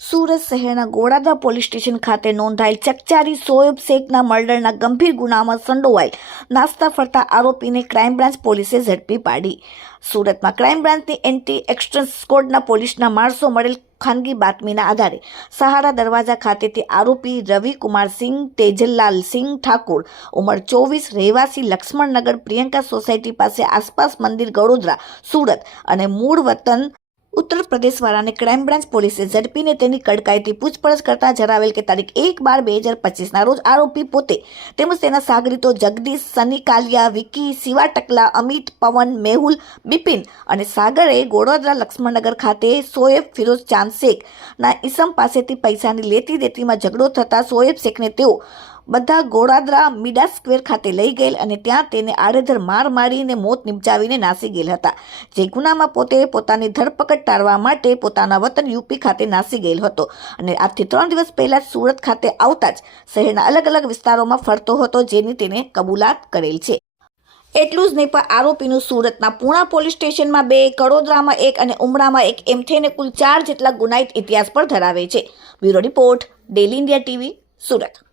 સુરત શહેરના Goladara police station ખાતે નોંધાયેલ ચકચારી શોએબ શેખના મર્ડરના ગંભીર ગુનામાં સંડોવાયેલ નાસ્તા ફરતા આરોપીને ક્રાઇમ બ્રાન્ચ પોલીસે ઝડપી પાડી. સુરતમાં ક્રાઇમ બ્રાન્ચની એન્ટી એક્શન સ્કોડના પોલીસના માણસો મળેલ ખાનગી બાતમીના આધારે સહારા દરવાજા ખાતેથી આરોપી રવિકુમાર સિંહ તેજલાલ સિંહ ઠાકોર ઉંમર 24 રહેવાસી લક્ષ્મણનગર પ્રિયંકા સોસાયટી પાસે આસપાસ મંદિર ગોળોદરા સુરત અને મૂળ વતન ઉત્તર પ્રદેશવાળાને ક્રાઇમ બ્રાન્ચ પોલીસે ઝડપીને તેની કડકાઈથી પૂછપરછ કરતા જણાવેલ કે તારીખ 1/12/2025ના રોજ આરોપી પોતે તેમજ તેના સાગરીતો જગદીશ, સની કાલિયા, વિકી, શિવા ટકલા, અમિત, પવન, મેહુલ, બિપિન અને સાગરે ગોળોદરા લક્ષ્મણનગર ખાતે શોએબ ફિરોઝ ચાંદ શેખના ઈસમ પાસેથી પૈસાની લેતી દેતીમાં ઝઘડો થતા શોએબ શેખને તેઓ બધા ગોળાદરા મીડા સ્ક્વેર ખાતે લઈ ગયેલ અને ત્યાં તેને આડેધડ માર મારીને મોત નિપજાવીને નાસી ગયેલ હતા. જે ગુનામાં પોતે પોતાની ધરપકડ ટાળવા માટે પોતાના વતન યુપી ખાતે નાસી ગયેલ હતો અને આજથી 3 દિવસ પહેલા સુરત ખાતે આવતા જ શહેરના અલગ અલગ વિસ્તારોમાં ફરતો હતો, જેની તેને કબૂલાત કરેલ છે. એટલું જ નહીં પણ આરોપીનું સુરતના પૂણા પોલીસ સ્ટેશનમાં 2, કડોદરામાં 1 અને ઉમરામાં 1 એમ થઈને કુલ 4 જેટલા ગુનાહિત ઇતિહાસ પર ધરાવે છે. Bureau report, daily India TV, Surat.